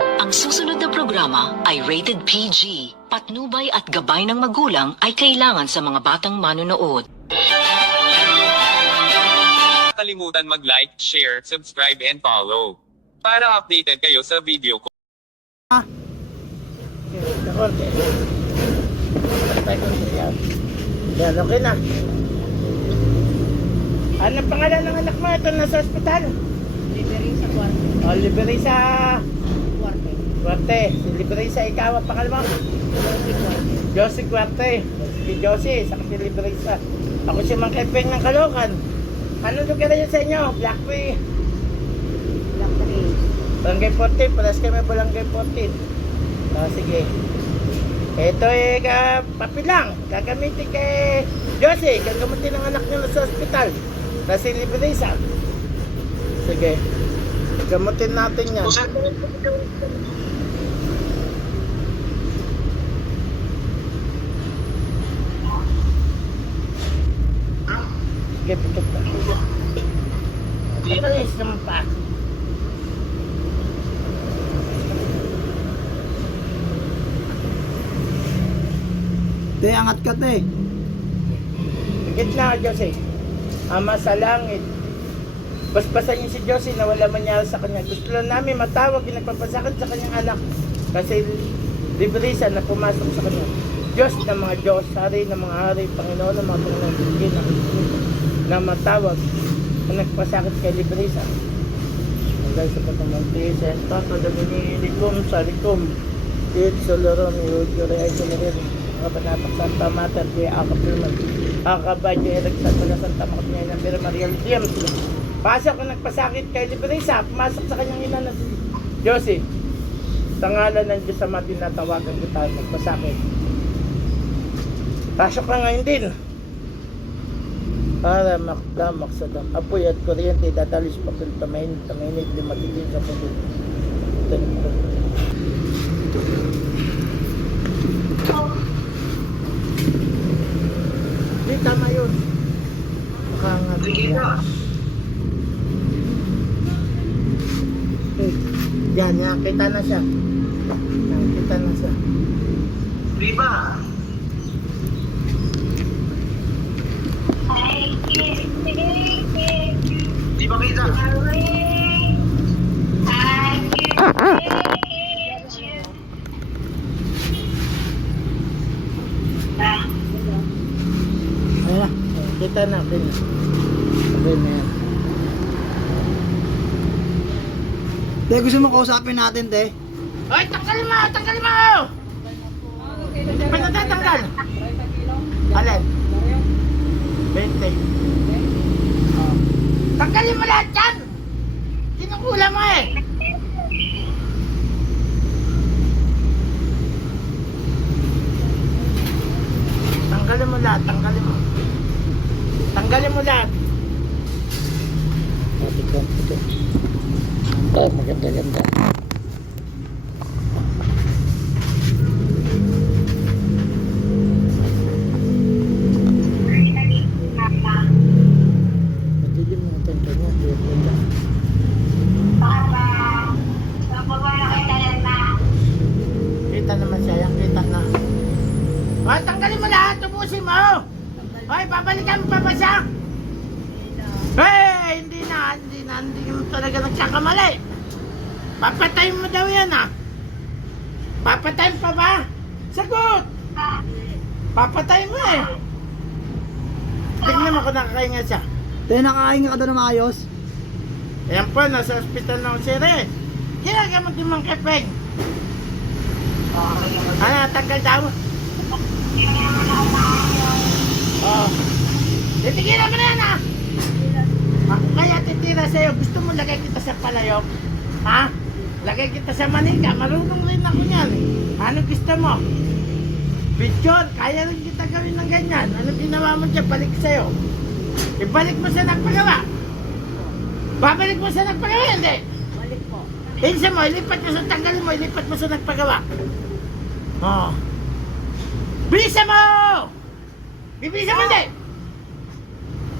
Ang susunod na programa ay rated PG. Patnubay at gabay ng magulang ay kailangan sa mga batang manonood. Kalimutan mag-like, share, subscribe and follow. Para updated kayo sa video ko. Yan, okay na. Anong pangalan ng anak mo? Ito nasa ospital. Liberisa Cuarte. O, Liberisa Cuarte. Cuarte. Si Liberisa, ikaw ang pangalan mo? Cuarte. Josie Cuarte. Si Josie, saka si Liberisa. Ako si Mang Kepeng ng Caloocan. Anong lugar na yun sa inyo? Blackway. Black Tree. Barangay 14. Palas kami Barangay 14. O, sige. Ito eh, papi lang. Gagamitin kay Josie. Gagamutin ng anak niyo sa ospital. Kasi Liberisa. Sige. Gamutin natin yan. Sige, pikit pa. Alis naman pa. Te, angat ka te. Pikit na, Josie. Ama sa langit. Basbasan niyo si Josie na wala mangyari sa kanya. Gusto lang namin matawag yung nagpapasakan sa kanyang anak. Kasi Liberisa na pumasok sa kanya. Diyos ng mga Diyos, hari ng mga hari, Panginoon ng mga Panginoon, bigyan ng na matawag na nagpasakit kay Liberisa. Hanggang sa pagkamanti, sa Tato, Dominilicum, Salicum, Diyos, Soloron, Yudyo, Reyay, Soloron, mga panapak, Santa Mater, Kuya Akapilman, Akabadyo, Eric, Santa Santa Makapinay ng Vera Maria James. Pasok ang nagpasakit kay Liberisa, pumasok sa kanyang ina na si Josie. Sa ngalan ng Diyos Ama, tinatawagan kita, nagpasakit. Pasok ka ngayon din. Para makdamak sa apoy at kuryente, dadalis papel tamainit, limatigin sa pagod. Hindi, tama yun. Makangat yan. Yan, nakita na siya. Nakita na siya. Riba. Di ba kita? Ayan, kita na. Okay na yan. Te, gusto mo kausapin natin, te? Hoy, tanggalin mo! Tanggalin mo! Ba't natin tanggal? Alin? 20. Oh. Tanggalin mo lahat yan! Kinukulang mo eh! Tanggalin mo lahat, tanggalin mo. Tanggalin mo lahat. Ito. Oh, maganda-ganda. Madilim yung tento niya. Kita naman siya, yung kita na. Hoy, tanggalin mo lahat, tubusin mo! Hoy, babalikan mo pa ba siya? Hey, hindi mo talaga nagkakamali. Papatayin mo daw yan ah. Papatayin pa ba? Sagot! Papatayin mo eh. Tignan mo kung nakakahinga siya. Te, nakahinga ka doon na maayos? Ayan po, nasa ospital ng Sire. Ginagamot yung Mang Kepeng. Ano, tanggal daw? Oh. Titigilan mo na yan ah. Ako kaya titira sa'yo, gusto mo lagay kita sa palayok? Ha? Lagay kita sa manika, marunong rin ako niyan. Ano gusto mo? Picture, kaya rin kita gawin ng ganyan. Ano ginawa mo dyan, balik sa'yo. Ibalik mo sa nagpagawa. Babalik mo sa nagpagawa, hindi? Balik po. Hinsa mo, ilipat mo sa tanggalin mo, ilipat mo sa nagpagawa. Oh. Bisa mo! Bibilisan mo, hindi!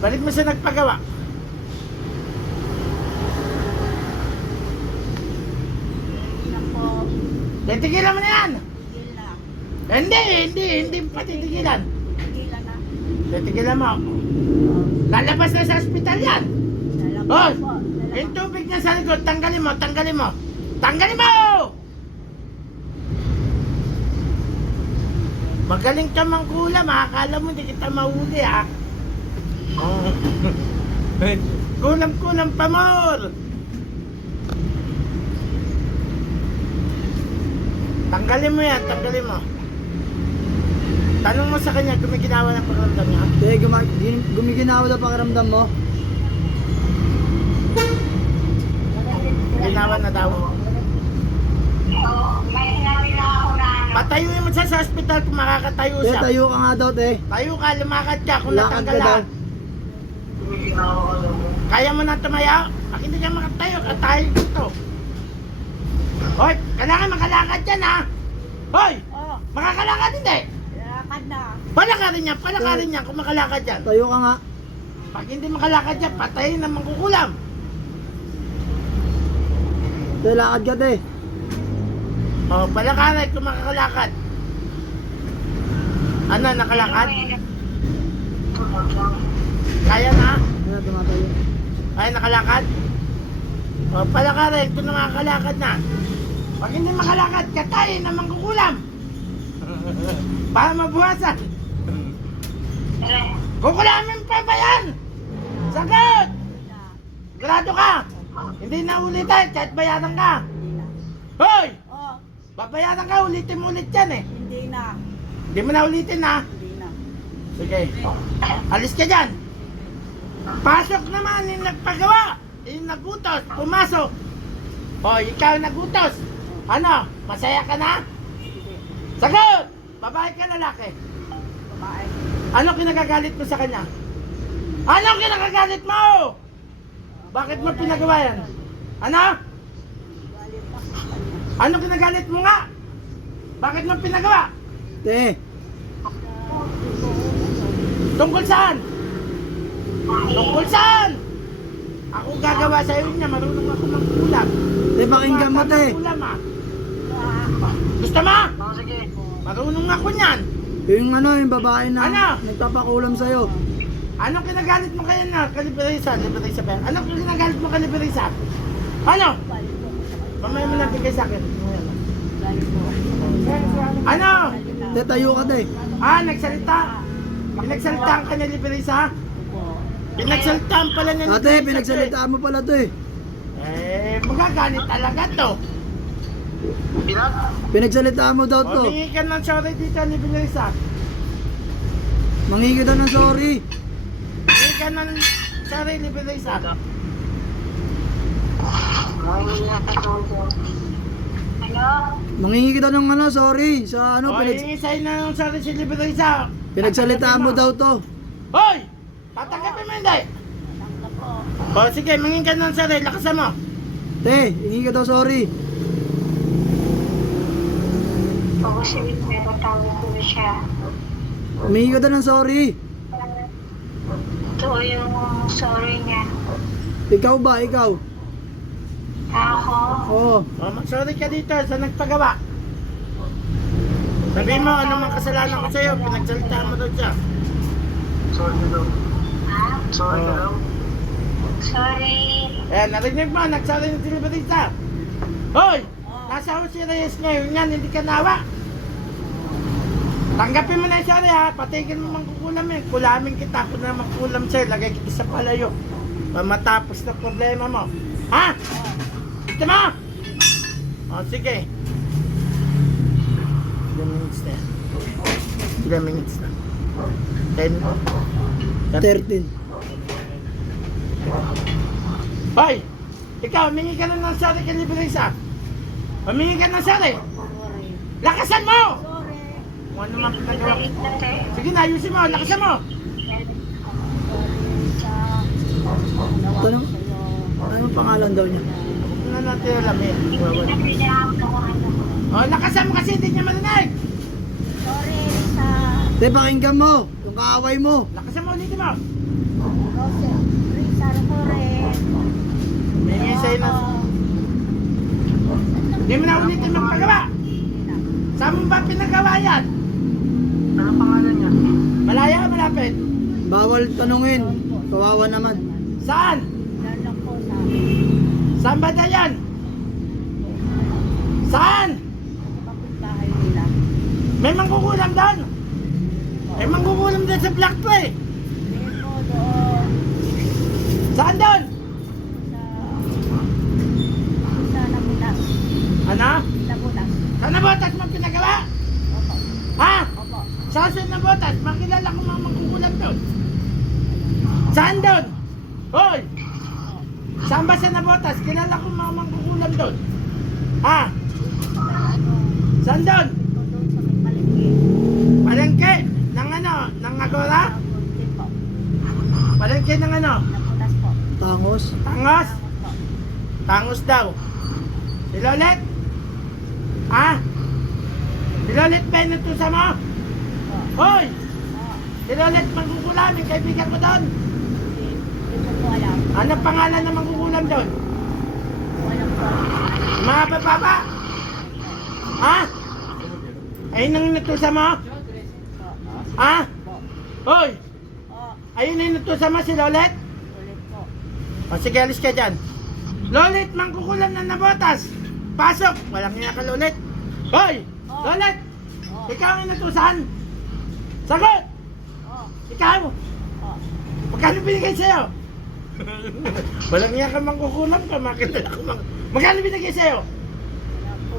Balik mo sa nagpagawa. Yan po. Titigilan mo na yan. Tigil na. Hindi patitigilan. Tigilan na. Titigilan mo. Lalabas na sa ospital yan. Lalabas Hoy! po. Yung tubig niya sa likod, tanggalin mo. Tanggalin mo! Magaling ka mangkulam, ha? Akala mo hindi kita mahuli, ha? Kulam-kulam pa, mor! Tanggalin mo yan, tanggalin mo. Tanong mo sa kanya, gumiginawa ng pakiramdam niya. Te, gumiginawa na pakiramdam mo. Ginawa na daw. Patayuin mo siya sa ospital kung makakatayo Te, siya. tayo ka nga daw, te. Tayo ka, lumakad ka kung Lakad ka daw. natanggalan. Kaya mo na tumaya? Pag hindi ka makatayo, katayo dito. Hoy, kailangan makalakad yan, ha? Hoy, Oh, makakalakad hindi. lakad na. Palakarin niya kung makalakad yan. Tayo ka nga. Pag hindi makalakad yan, patayin na mangkukulam. Te, lakad ka, te. Oh, palakarin kung makakalakad. Ano, nakalakad? Kaya na? Ayan, tumatayo. Ay, nakalakad? O, palakarin kung nakakalakad na. Pag hindi makalakad, katayin na mangkukulam. Para mabuhasan. Kukulamin pa ba yan? Sagot! Grado ka! Hindi na ulitin kahit bayaran ka. Hoy! Oh, Babayaran ka, ulitin mo ulit yan eh. hindi na. Hindi mo na ulitin ha. Hindi na. Sige. Alis ka dyan. Pasok naman yung nagpagawa. Yung nagutos. Pumasok. O, ikaw nagutos. Ano? Masaya ka na? Sagot! Babae ka lalaki. Babae. Ano kinagagalit mo sa kanya? Ano kinagagalit mo? Bakit mo pinagawa yan? Ano? Galit na sa kanya. Ano kinagalit mo nga? Bakit mo pinagawa? Te, Tungkol saan? Tungkol saan? Ako gagawa sa iyo niya, marunong ako magkulam. te, pakinggan mo, te. Magkulam, ah. Gusto mo? Sige. Marunong ako niyan. Yung ano, yung babae na Ano? nagpapakulam sa'yo. Anong kinagalit mo kaya na? Kaliberisa ba yan? Anong kinagalit mo kaliberisa? Ano? Galit po. Mamaya mo na bigay sa akin. Galit po. Ano? Te, tayo ka, te. Ah, nagsalita. Pinagsalitaan ka niya, Liberisa? Pinagsalitaan pala niya. Ate, pinagsalitaan mo pala to eh. Magagalit talaga to. Pinag? Pinagsalitaan mo daw to. Humingi ka ng sorry dito, Liberisa. Mangingi ka daw ng sorry. Humingi ka ng sorry, Liberisa. Mangingi ka daw ng ano, sorry. Sa ano, Hingi sa'yo na ng sorry si Liberisa. pinagsalitaan mo daw to. Hoy! Tatanggapin mo hindi. Tanggap po. O sige, mangin ka ng sorry, lakasan mo. Te, hingi ka daw sorry. Pag-usapin mo, matawag ko na siya. Humingi ka daw ng sorry. Ito yung sorry niya. Ikaw ba, ikaw? Ako, Oo. O, sorry ka dito sa nagpagawa. Sabihin mo, ano mang kasalanan ko sa'yo, pinagsalitaan mo daw siya. Sorry na daw. ha? Sorry na daw. Sorry. Narinig mo, nagsabi ng Liberisa. Hoy! Nasa ako si Reyes ngayon yan, hindi ka nawa. Tanggapin mo na yung sorry ha, patigil mo mangkukulam eh. Kulamin kita, ako na magkulam sa'yo, lagay kita sa palayo. Matapos na problema mo. Ha? Gusto mo? O sige. Ilang minutes na yan? Ilang minutes na? 10? 13. Hoy! Ikaw, humingi ka na ng sorry kay Liberisa. Humingi ka ng sorry. Sorry. Lakasan mo! Sorry. Kung ano man pinagawa. Balik na tayo. Sige na, ayusin mo, lakasan mo. Sorry sa ginawa ko Tanong- sa'yo. Anong pangalan daw niya? Huwag na natin alam eh. Hindi na pinahapon ako ano. O, lakasan mo kasi hindi niya marinig. Sorry sa Te, pakinggan mo. Yung kaaway mo. Lakasan mo, ulitin mo. Risa Torres. Humingi sa'yo na. Hindi mo na ulitin magpagawa. Saan mo ba pinagawa yan? Ano pangalan niya? Malaya o malapit? Bawal tanungin. Kawawa naman. Saan? Yan lang po sa akin. Saan ba na yan? Saan? Kapitbahay nila. May mangkukulam doon. May mangkukulam doon sa block to eh. Hindi po doon Saan doon? sa Nabutas. Ano? Nabutas. Saan na botas mo pinagawa? Opo. Ha? Opo. Saan na botas? Makilala ko mga mangkukulam doon. Saan doon? Hoy! Saan ba sa nabotas? Kilala ko mga mangkukulam doon. Ha? Saan doon? Ito doon sa may palengke. Palengke? Ng ano? Ng Agora? Hindi po. Palengke ng ano? Nabutas po. Tangos. Tangos? Po. Tangos daw. Si Lolet? Ha? Si Lolet ba yung natusa mo? Po. Hoy! Oo. Si Lolet mangkukulam, yung kaibigan ko doon. Hindi ko po alam. Anong pangalan ng mangkukulam doon? Walang po. Mga bababa? Ha? Ayun ang natusa mo? Po. Ha? Po. Hoy! Oo. Ayun ang natusa mo si Lolet? Ulit po. O sige, alis ka dyan. Lolet, mangkukulam na nabotas. Pasok! Walang niya ka, Lolet. Hoy! Oh. Lolet! Oo. Ikaw ang natusan. Sagot! Oo. Ikaw! Oo. Magkano binigay sa'yo? Walang niya ka mangkukulam ka, makilala ko Magkano binigay sa'yo? Wala po.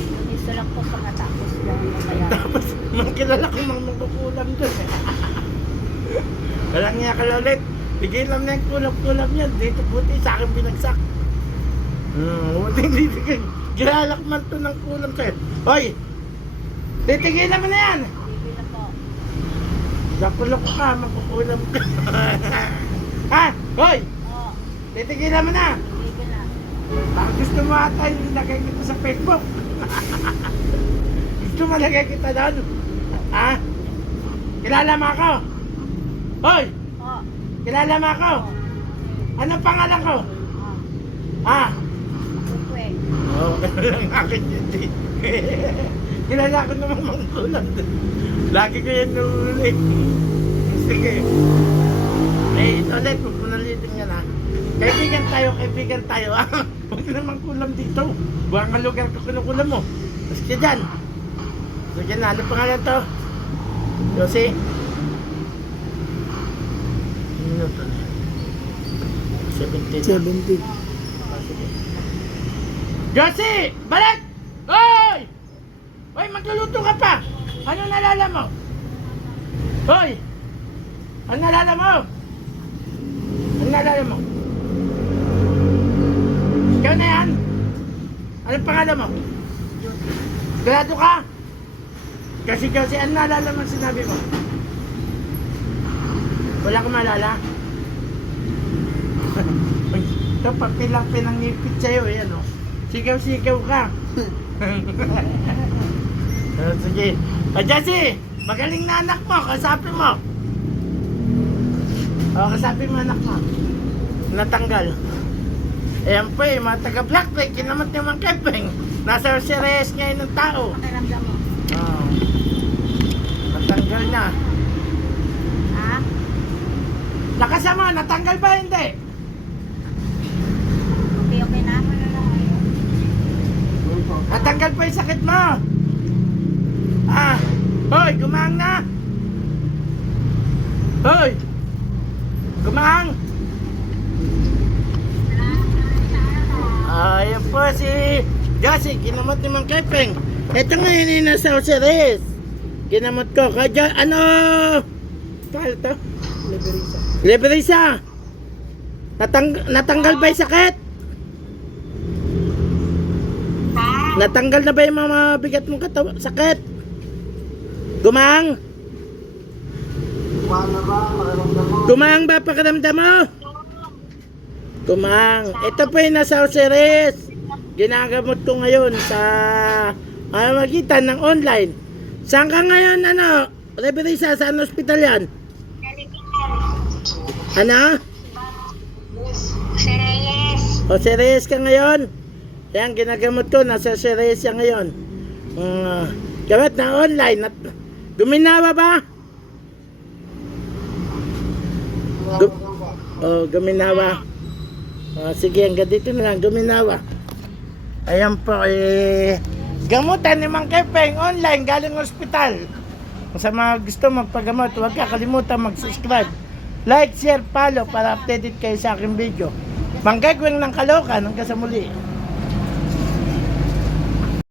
Yung isa lang po pagkatapos yung mamaya. Tapos, makilala ko mangkukulam doon. Walang niya ka, Lolet. Bigay lang na yung kulam-kulam yan. Dito buti sa akin binagsak. Buti dito kayo. Ginalak man to ng kulam sa'yo. Hoy! Titigilan mo na yan! Hindi na po. Nakulok ka, makukulam ka. Ha? Hoy! Oo. Titigilan mo na! Hindi na. Baka gusto mo ata yung ilagay kita sa Facebook. Gusto mo lagay kita doon? Ha? Kilala mo ako? Hoy! Oo. Kilala mo ako? Anong pangalan ko? Oo. Ha? Kukweng. Oo, lang akin hindi. Kilala ko naman mga kulang doon. Lagi ko yan nuulit. Sige. Eh, ulit, huwag mo nalitin yan ha. Kaibigan tayo. Huwag naman kulam dito. Buwang ang lugar ko kinukulam mo. Tapos ka dyan. Sige na, ano pangalan to? Josie? Minuto na yan. 17 na. 70. Josie! Balik! Hoy! Hoy, magluluto ka pa! Ano nalala mo? Hoy! Ano nalala mo? Ano nalala mo? Ikaw na yan? Anong pangalan mo? Grado ka? Kasi Josie, ano nalala mo ang sinabi mo? Wala kang maalala? Uy, ito papilang pinangipit sa'yo eh, ano? Sigaw-sigaw ka. Sige. Josie, magaling na anak mo. Kasapin mo. Kasapin mo anak mo. Natanggal. Ayan po eh, mga taga-Blackpink. Kinamot naman Kepeng. Nasa series ngayon ng tao. Pakiramdam mo. Natanggal na. Ha? Lakasan mo, natanggal ba hindi? Okay na. Natanggal pa yung sakit mo. Hoy, gumang na. Hoy, gumang. Ayan po si Josie, ginamot ni Mang Kepeng. Ito ngayon yung nasa series. Ginamot ko. Kaya, ano? Kala to? Liberisa. Natanggal ba yung sakit? Natanggal na ba yung mga bigat mong sakit? Gumang? Wala ba? Makaramdam mo? Gumang ba pakiramdam mo? Gumang. Ito po yung nasa series. Ginagamot ko ngayon sa magitan ng online. Saan ka ngayon, ano? Reverisa, saan hospital yan? Ano? Si Reyes. O series ka ngayon? Yan, ginagamot ko. Nasa series yan ngayon. Gamit na online. At guminawa ba? Guminawa. Sige, hanggang dito na lang. Guminawa. Ayan po, gamutan ni Mang Kepeng online galing ospital. Kung sa mga gusto magpagamot, huwag kakalimutan mag-subscribe, like, share, follow para updated kayo sa aking video. Mang Kepeng ng Caloocan, hanggang sa muli.